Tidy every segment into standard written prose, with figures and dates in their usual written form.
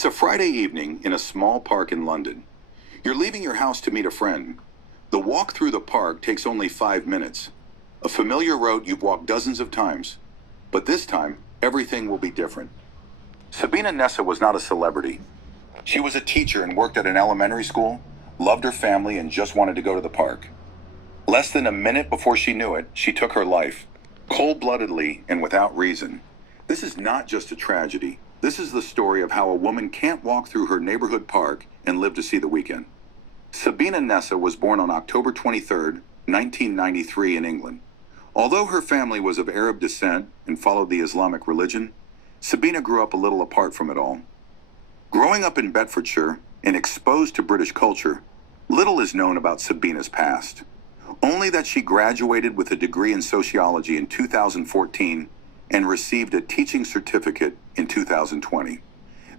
It's a Friday evening in a small park in London. You're leaving your house to meet a friend. The walk through the park takes only 5 minutes. A familiar route you've walked dozens of times. But this time, everything will be different. Sabina Nessa was not a celebrity. She was a teacher and worked at an elementary school, loved her family, and just wanted to go to the park. Less than a minute before she knew it, she took her life, cold-bloodedly and without reason. This is not just a tragedy. This is the story of how a woman can't walk through her neighborhood park and live to see the weekend. Sabina Nessa was born on October 23, 1993 in England. Although her family was of Arab descent and followed the Islamic religion, Sabina grew up a little apart from it all. Growing up in Bedfordshire and exposed to British culture, little is known about Sabina's past. Only that she graduated with a degree in sociology in 2014 and received a teaching certificate in 2020.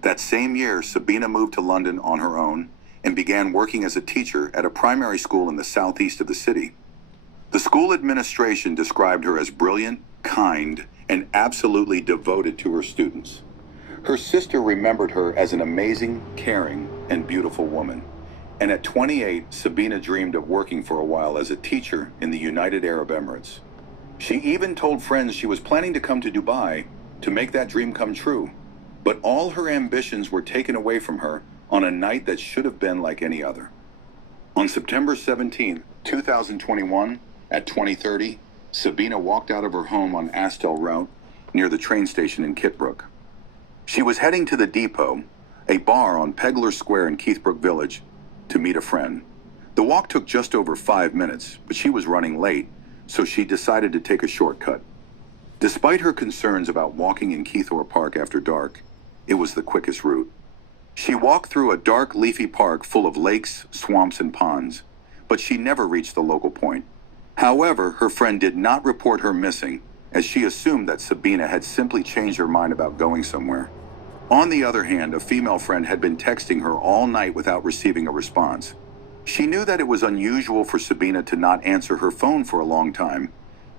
That same year, Sabina moved to London on her own and began working as a teacher at a primary school in the southeast of the city. The school administration described her as brilliant, kind, and absolutely devoted to her students. Her sister remembered her as an amazing, caring, and beautiful woman. And at 28, Sabina dreamed of working for a while as a teacher in the United Arab Emirates. She even told friends she was planning to come to Dubai to make that dream come true. But all her ambitions were taken away from her on a night that should have been like any other. On September 17, 2021, at 20:30, Sabina walked out of her home on Astel Route near the train station in Kitbrook. She was heading to the Depot, a bar on Pegler Square in Keithbrook Village, to meet a friend. The walk took just over 5 minutes, but she was running late, so she decided to take a shortcut. Despite her concerns about walking in Keithorpe Park after dark, it was the quickest route. She walked through a dark, leafy park full of lakes, swamps, and ponds, but she never reached the local point. However, her friend did not report her missing, as she assumed that Sabina had simply changed her mind about going somewhere. On the other hand, a female friend had been texting her all night without receiving a response. She knew that it was unusual for Sabina to not answer her phone for a long time,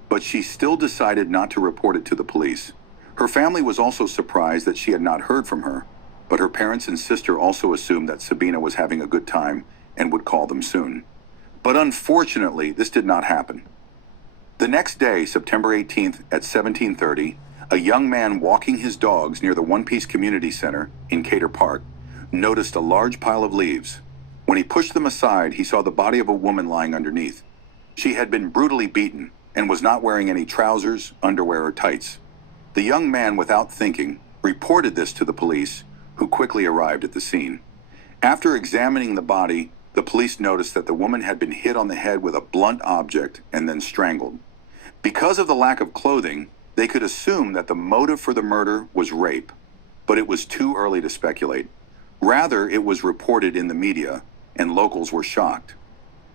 but she still decided not to report it to the police. Her family was also surprised that she had not heard from her, but her parents and sister also assumed that Sabina was having a good time and would call them soon. But unfortunately, this did not happen. The next day, September 18th at 17:30, a young man walking his dogs near the One Piece Community Center in Cater Park noticed a large pile of leaves. When he pushed them aside, he saw the body of a woman lying underneath. She had been brutally beaten and was not wearing any trousers, underwear, or tights. The young man, without thinking, reported this to the police, who quickly arrived at the scene. After examining the body, the police noticed that the woman had been hit on the head with a blunt object and then strangled. Because of the lack of clothing, they could assume that the motive for the murder was rape, but it was too early to speculate. Rather, it was reported in the media, and locals were shocked.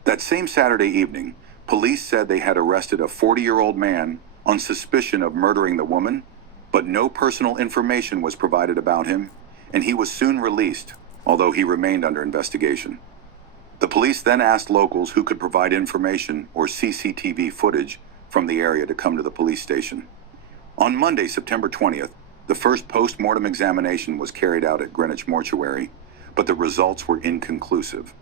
That same Saturday evening, police said they had arrested a 40-year-old man on suspicion of murdering the woman, but no personal information was provided about him, and he was soon released, although he remained under investigation. The police then asked locals who could provide information or CCTV footage from the area to come to the police station. On Monday, September 20th, the first post-mortem examination was carried out at Greenwich Mortuary, but the results were inconclusive.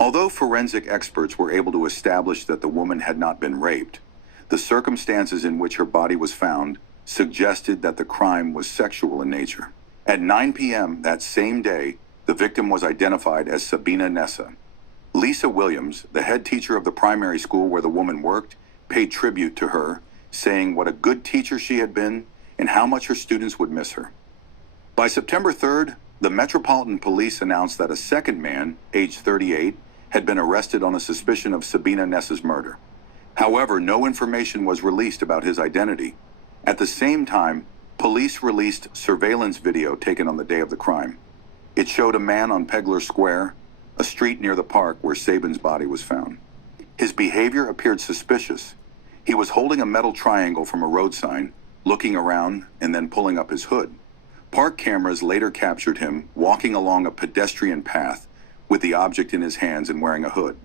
Although forensic experts were able to establish that the woman had not been raped, the circumstances in which her body was found suggested that the crime was sexual in nature. At 9 p.m. that same day, the victim was identified as Sabina Nessa. Lisa Williams, the head teacher of the primary school where the woman worked, paid tribute to her, saying what a good teacher she had been and how much her students would miss her. By September 3rd, the Metropolitan Police announced that a second man, aged 38, had been arrested on a suspicion of Sabina Nessa's murder. However, no information was released about his identity. At the same time, police released surveillance video taken on the day of the crime. It showed a man on Pegler Square, a street near the park where Sabin's body was found. His behavior appeared suspicious. He was holding a metal triangle from a road sign, looking around, and then pulling up his hood. Park cameras later captured him walking along a pedestrian path with the object in his hands and wearing a hood.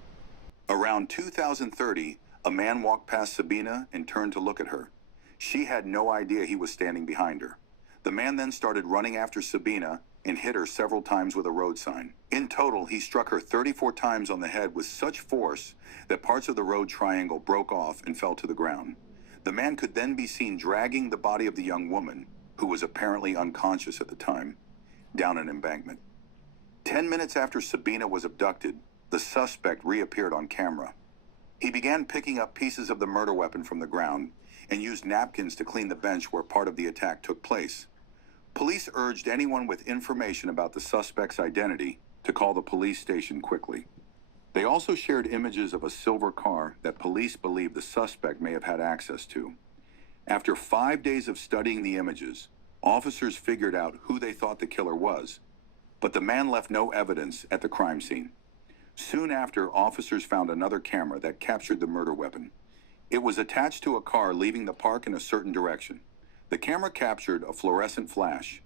Around 2030, a man walked past Sabina and turned to look at her. She had no idea he was standing behind her. The man then started running after Sabina and hit her several times with a road sign. In total, he struck her 34 times on the head with such force that parts of the road triangle broke off and fell to the ground. The man could then be seen dragging the body of the young woman, who was apparently unconscious at the time, down an embankment. 10 minutes after Sabina was abducted, the suspect reappeared on camera. He began picking up pieces of the murder weapon from the ground and used napkins to clean the bench where part of the attack took place. Police urged anyone with information about the suspect's identity to call the police station quickly. They also shared images of a silver car that police believe the suspect may have had access to. After 5 days of studying the images, officers figured out who they thought the killer was, but the man left no evidence at the crime scene. Soon after, officers found another camera that captured the murder weapon. It was attached to a car leaving the park in a certain direction. The camera captured a fluorescent flash.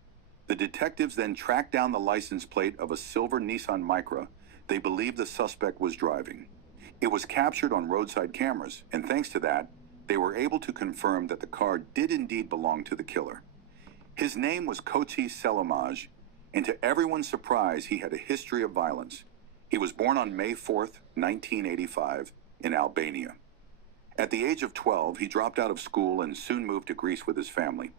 The detectives then tracked down the license plate of a silver Nissan Micra they believed the suspect was driving. It was captured on roadside cameras, and thanks to that, they were able to confirm that the car did indeed belong to the killer. His name was Koti Selimaj, and to everyone's surprise, he had a history of violence. He was born on May 4th, 1985, in Albania. At the age of 12, he dropped out of school and soon moved to Greece with his family.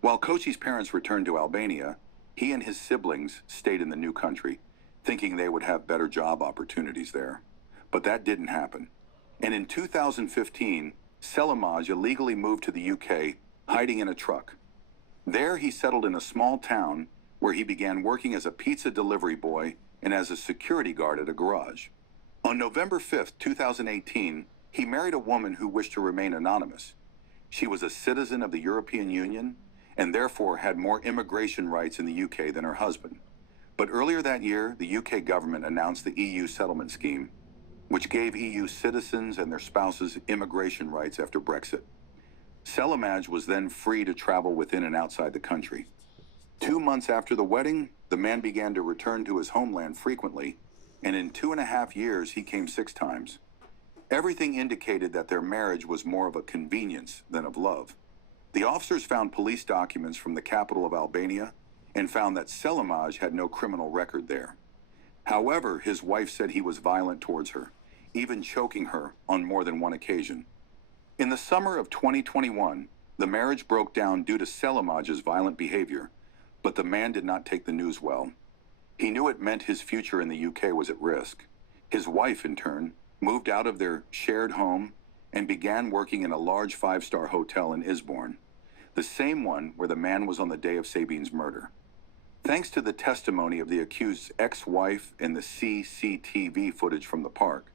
While Kochi's parents returned to Albania, he and his siblings stayed in the new country, thinking they would have better job opportunities there. But that didn't happen. And in 2015, Selimaj illegally moved to the UK, hiding in a truck. There he settled in a small town where he began working as a pizza delivery boy and as a security guard at a garage. On November 5th, 2018, he married a woman who wished to remain anonymous. She was a citizen of the European Union and therefore had more immigration rights in the UK than her husband. But earlier that year, the UK government announced the EU settlement scheme, which gave EU citizens and their spouses immigration rights after Brexit. Selimaj was then free to travel within and outside the country. 2 months after the wedding, the man began to return to his homeland frequently, and in 2.5 years, he came 6 times. Everything indicated that their marriage was more of a convenience than of love. The officers found police documents from the capital of Albania and found that Selimaj had no criminal record there. However, his wife said he was violent towards her, even choking her on more than one occasion. In the summer of 2021, the marriage broke down due to Selimaj's violent behavior, but the man did not take the news well. He knew it meant his future in the UK was at risk. His wife, in turn, moved out of their shared home and began working in a large 5-star hotel in Isborne, the same one where the man was on the day of Sabine's murder. Thanks to the testimony of the accused's ex-wife and the CCTV footage from the park,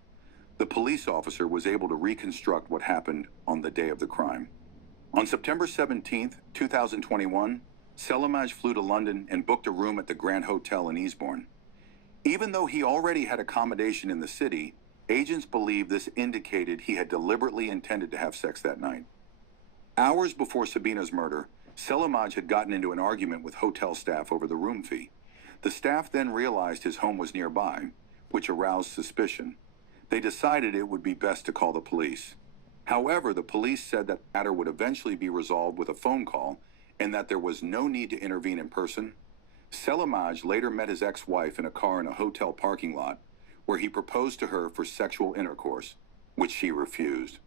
the police officer was able to reconstruct what happened on the day of the crime. On September 17, 2021, Selimaj flew to London and booked a room at the Grand Hotel in Eastbourne. Even though he already had accommodation in the city, agents believe this indicated he had deliberately intended to have sex that night. Hours before Sabina's murder, Selimaj had gotten into an argument with hotel staff over the room fee. The staff then realized his home was nearby, which aroused suspicion. They decided it would be best to call the police. However, the police said that the matter would eventually be resolved with a phone call and that there was no need to intervene in person. Selimaj later met his ex-wife in a car in a hotel parking lot, where he proposed to her for sexual intercourse, which she refused.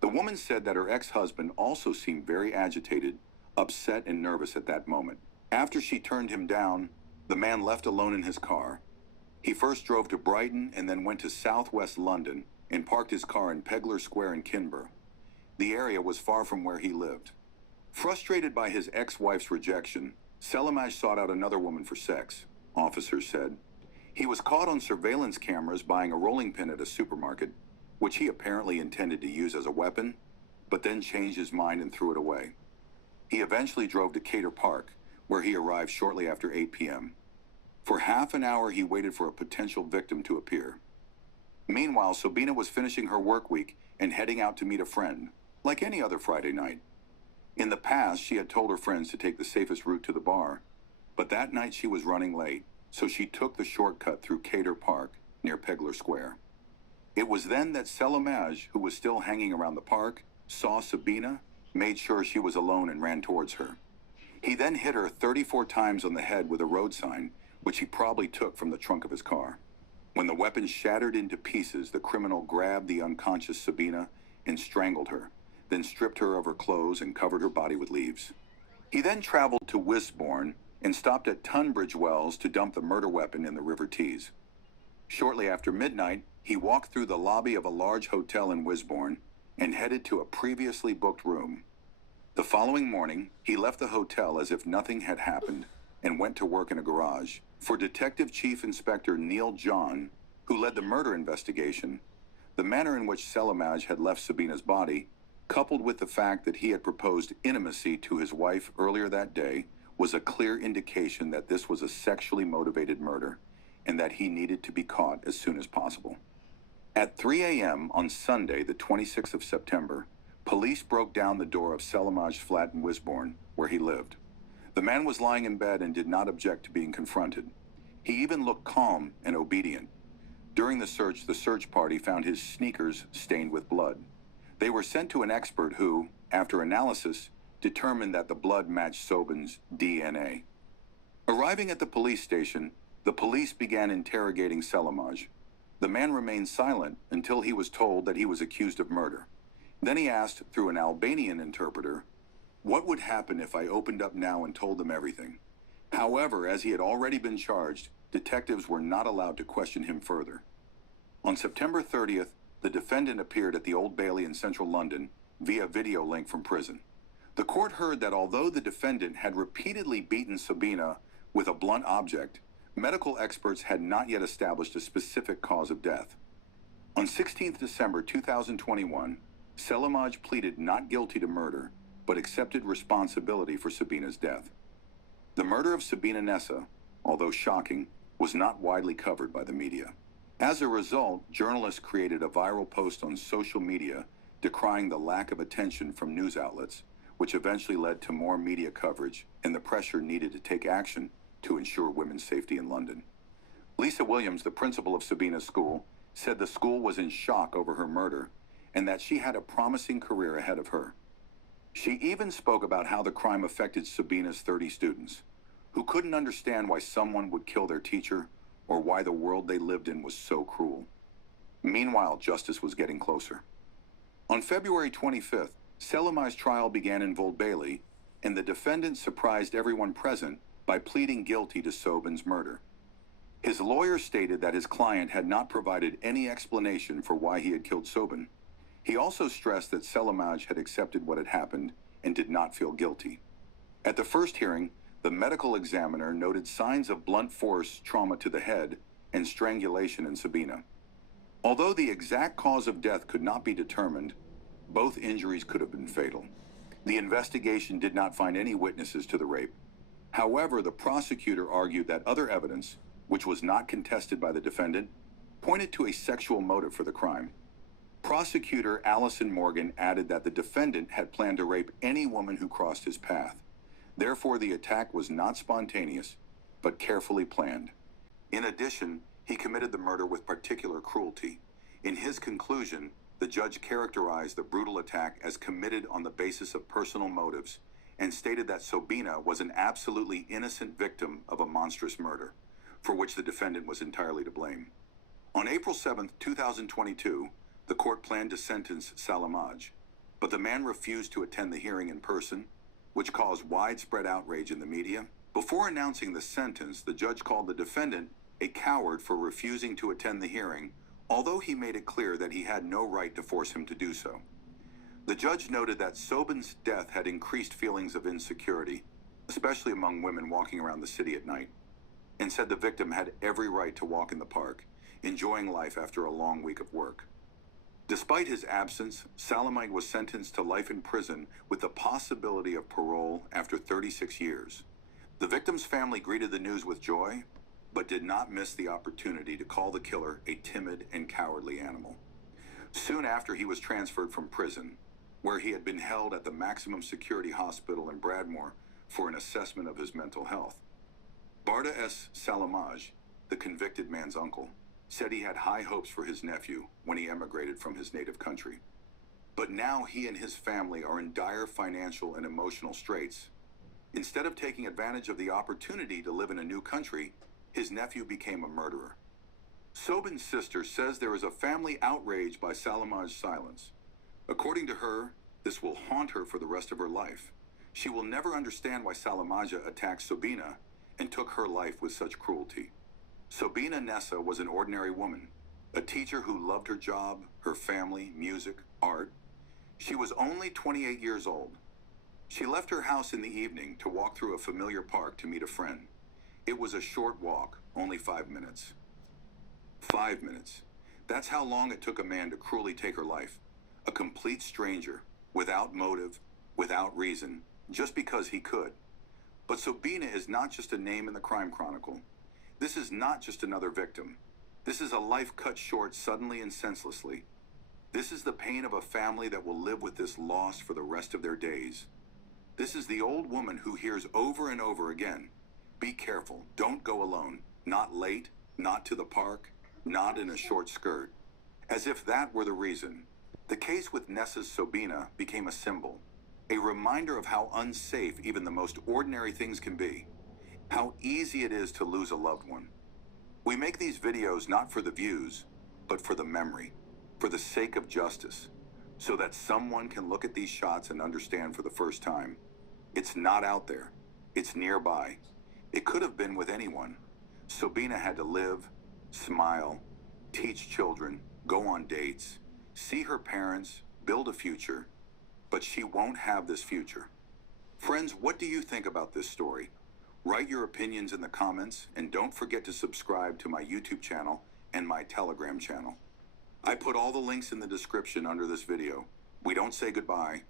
The woman said that her ex-husband also seemed very agitated, upset and nervous at that moment. After she turned him down, the man left alone in his car. He first drove to Brighton and then went to southwest London and parked his car in Pegler Square in Kinburgh. The area was far from where he lived. Frustrated by his ex-wife's rejection, Selimaj sought out another woman for sex, officers said. He was caught on surveillance cameras buying a rolling pin at a supermarket, which he apparently intended to use as a weapon, but then changed his mind and threw it away. He eventually drove to Cater Park, where he arrived shortly after 8 p.m. For half an hour, he waited for a potential victim to appear. Meanwhile, Sabina was finishing her work week and heading out to meet a friend, like any other Friday night. In the past, she had told her friends to take the safest route to the bar, but that night she was running late, so she took the shortcut through Cater Park near Pegler Square. It was then that Selimaj, who was still hanging around the park, saw Sabina, made sure she was alone and ran towards her. He then hit her 34 times on the head with a road sign, which he probably took from the trunk of his car. When the weapon shattered into pieces, the criminal grabbed the unconscious Sabina and strangled her, then stripped her of her clothes and covered her body with leaves. He then traveled to Wisborne and stopped at Tunbridge Wells to dump the murder weapon in the River Tees. Shortly after midnight, he walked through the lobby of a large hotel in Wisborne and headed to a previously booked room. The following morning, he left the hotel as if nothing had happened and went to work in a garage. For Detective Chief Inspector Neil John, who led the murder investigation, the manner in which Selimaj had left Sabina's body, coupled with the fact that he had proposed intimacy to his wife earlier that day, was a clear indication that this was a sexually motivated murder and that he needed to be caught as soon as possible. At 3 a.m. on Sunday, the 26th of September, police broke down the door of Selimaj's flat in Wisborne, where he lived. The man was lying in bed and did not object to being confronted. He even looked calm and obedient. During the search party found his sneakers stained with blood. They were sent to an expert who, after analysis, determined that the blood matched Sobin's DNA. Arriving at the police station, the police began interrogating Selimaj. The man remained silent until he was told that he was accused of murder. Then he asked, through an Albanian interpreter, what would happen if I opened up now and told them everything? However, as he had already been charged, detectives were not allowed to question him further. On September 30th, the defendant appeared at the Old Bailey in central London via video link from prison. The court heard that although the defendant had repeatedly beaten Sabina with a blunt object, medical experts had not yet established a specific cause of death. On 16th December 2021, Selimaj pleaded not guilty to murder, but accepted responsibility for Sabina's death. The murder of Sabina Nessa, although shocking, was not widely covered by the media. As a result, journalists created a viral post on social media decrying the lack of attention from news outlets, which eventually led to more media coverage and the pressure needed to take action to ensure women's safety in London. Lisa Williams, the principal of Sabina's school, said the school was in shock over her murder and that she had a promising career ahead of her. She even spoke about how the crime affected Sabina's 30 students, who couldn't understand why someone would kill their teacher or why the world they lived in was so cruel. Meanwhile, justice was getting closer. On February 25th, Selimaj's trial began in Old Bailey, and the defendant surprised everyone present by pleading guilty to Sobin's murder. His lawyer stated that his client had not provided any explanation for why he had killed Sobin. He also stressed that Selimaj had accepted what had happened and did not feel guilty. At the first hearing, the medical examiner noted signs of blunt force trauma to the head and strangulation in Sabina. Although the exact cause of death could not be determined, both injuries could have been fatal. The investigation did not find any witnesses to the rape. However, the prosecutor argued that other evidence, which was not contested by the defendant, pointed to a sexual motive for the crime. Prosecutor Allison Morgan added that the defendant had planned to rape any woman who crossed his path. Therefore, the attack was not spontaneous, but carefully planned. In addition, he committed the murder with particular cruelty. In his conclusion, the judge characterized the brutal attack as committed on the basis of personal motives and stated that Sobina was an absolutely innocent victim of a monstrous murder, for which the defendant was entirely to blame. On April 7, 2022, the court planned to sentence Selimaj, but the man refused to attend the hearing in person, which caused widespread outrage in the media. Before announcing the sentence, the judge called the defendant a coward for refusing to attend the hearing, although he made it clear that he had no right to force him to do so. The judge noted that Sobin's death had increased feelings of insecurity, especially among women walking around the city at night, and said the victim had every right to walk in the park, enjoying life after a long week of work. Despite his absence, Selimaj was sentenced to life in prison with the possibility of parole after 36 years. The victim's family greeted the news with joy, but did not miss the opportunity to call the killer a timid and cowardly animal. Soon after, he was transferred from prison, where he had been held at the maximum security hospital in Bradmore for an assessment of his mental health. Barda S. Selimaj, the convicted man's uncle, said he had high hopes for his nephew when he emigrated from his native country. But now he and his family are in dire financial and emotional straits. Instead of taking advantage of the opportunity to live in a new country, his nephew became a murderer. Sobin's sister says there is a family outraged by Salamaj's silence. According to her, this will haunt her for the rest of her life. She will never understand why Salamaja attacked Sobina and took her life with such cruelty. Sobina Nessa was an ordinary woman, a teacher who loved her job, her family, music, art. She was only 28 years old. She left her house in the evening to walk through a familiar park to meet a friend. It was a short walk, only 5 minutes. 5 minutes. That's how long it took a man to cruelly take her life. A complete stranger, without motive, without reason, just because he could. But Sobina is not just a name in the crime chronicle. This is not just another victim. This is a life cut short suddenly and senselessly. This is the pain of a family that will live with this loss for the rest of their days. This is the old woman who hears over and over again, "Be careful, don't go alone, not late, not to the park, not in a short skirt." As if that were the reason. The case with Nessa's Sobina became a symbol, a reminder of how unsafe even the most ordinary things can be, how easy it is to lose a loved one. We make these videos not for the views, but for the memory, for the sake of justice, so that someone can look at these shots and understand for the first time. It's not out there. It's nearby. It could have been with anyone. Sobina had to live, smile, teach children, go on dates, see her parents, build a future, but she won't have this future. Friends, what do you think about this story? Write your opinions in the comments, and don't forget to subscribe to my YouTube channel and my Telegram channel. I put all the links in the description under this video. We don't say goodbye,